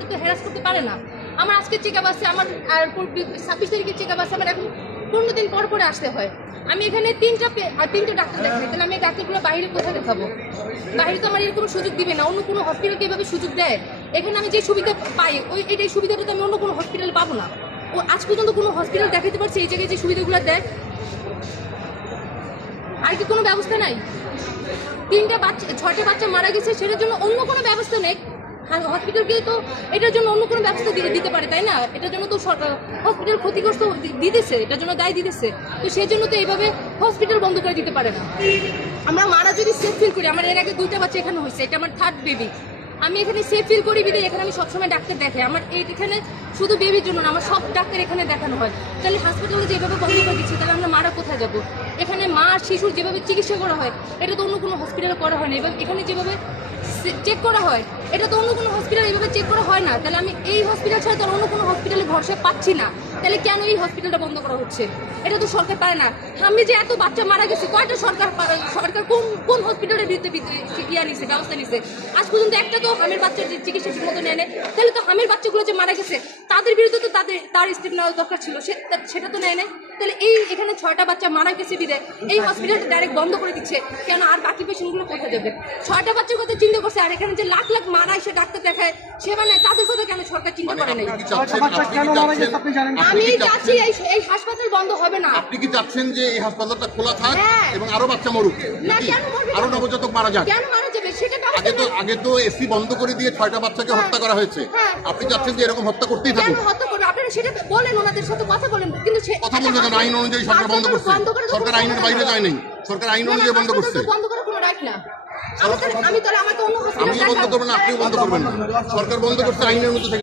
আমাকে তো হ্যারাস করতে পারে না। আমার আজকে চেক আপ আছে, আমার আর 26 তারিখে চেক আপ আছে, আমার এখন 15 দিন পর পরে আসতে হয়। আমি এখানে তিনটা ডাক্তার দেখাই, তাহলে আমি এই ডাক্তারগুলো বাইরে কোথায় দেখাবো? বাইরে তো আমার এরকম সুযোগ দিবে না। অন্য কোনো হসপিটালকে এভাবে সুযোগ দেয়? এখানে আমি যে সুবিধা পাই এই সুবিধাটা তো আমি অন্য কোনো হসপিটালে পাবো না। ও আজ পর্যন্ত কোনো হসপিটাল দেখাতে পারছে এই জায়গায় যে সুবিধাগুলো দেয়? আর কি কোনো ব্যবস্থা নাই? 6টা বাচ্চা মারা গেছে, সেটার জন্য অন্য কোনো ব্যবস্থা নেই। হসপিটালকে তো এটার জন্য অন্য কোনো ব্যবস্থা দিতে পারে, তাই না? এটার জন্য তো সরকার হসপিটাল ক্ষতিগ্রস্ত দিতেছে, এটার জন্য দায় দিতেছে। তো সেই জন্য তো এইভাবে হসপিটাল বন্ধ করে দিতে পারে না। আমরা মারা যদি সেফ ফিল করি, আমার এর আগে 2টা বাচ্চা এখানে হয়েছে, এটা আমার 3rd বেবি। আমি এখানে সেফ ফিল করি বিধায় এখানে আমি সবসময় ডাক্তার দেখাই। আমার এখানে শুধু বেবির জন্য না, আমার সব ডাক্তার এখানে দেখানো হয়। তাহলে হাসপাতালে যেভাবে বন্ধ করে দিচ্ছি, তাহলে আমরা মারা কোথায় যাবো? এখানে মা আর শিশুর যেভাবে চিকিৎসা করা হয়, এটা তো অন্য কোনো হসপিটালে করা হয় না। এবং এখানে যেভাবে চেক করা হয়, এটা তো অন্য কোনো হসপিটালে এইভাবে চেক করা হয় না। তাহলে আমি এই হসপিটাল ছাড়া তো অন্য কোনো হসপিটালে ভরসা পাচ্ছি না। তাহলে কেন এই হসপিটালটা বন্ধ করা হচ্ছে? এটা তো সরকার পারে না। আমি যে এত বাচ্চা মারা গেছে, কয়টা সরকার কোন হসপিটালের বিরুদ্ধে নিছে, ব্যবস্থা নিছে? আজ পর্যন্ত একটা তো হামের বাচ্চার যে চিকিৎসা ঠিক মতো নেয়। তাহলে তো হামের বাচ্চাগুলো যে মারা গেছে, তাদের বিরুদ্ধে তো তার স্টেপ নেওয়া দরকার ছিল, সেটা তো নেয় না। তাহলে এখানে 6টা বাচ্চা মারা গেছে বিদায় এই হসপিটালটা ডাইরেক্ট বন্ধ করে দিচ্ছে কেন? আর বাকি পেশেন্টগুলো কোথায় যাবে? 6টা বাচ্চার কথা চিন্তা করছে, আর এখানে যে লাখ লাখ মারা এসে ডাক্তার দেখায় সেবা নেয়, তাদের কথা কেন সরকার চিন্তা করে নাই? আমি চাচ্ছি এই হাসপাতাল বন্ধ হবে না। আপনি কি চাচ্ছেন যে এই হাসপাতালটা খোলা থাক হ্যাঁ। এবং আরো বাচ্চা মরুক? না, কেন মরবে? আরো নবজাতক মারা যাক? কেন মারা যাবে সেটা আগে তো এসি বন্ধ করে দিয়ে 6টা বাচ্চাকে হত্যা করা হয়েছে। হ্যাঁ। আপনি চাচ্ছেন যে এরকম হত্যা করতেই কেন থাকুক? হত্যা করবে? আপনারা সেটা বলেন, ওনাদের সাথে কথা বলেন। কিন্তু কথা বলতে কেন? আইন অনুযায়ী সরকার বন্ধ করছে। সরকার আইনের বাইরে যায় নাই, সরকার আইন অনুযায়ী বন্ধ করছে। বন্ধ করার কোনো রাইট না। আমি তো অন্য আমিও বন্ধ করবেন না, আপনিও বন্ধ করবেন না। সরকার বন্ধ করছে আইনের মধ্যে থেকে।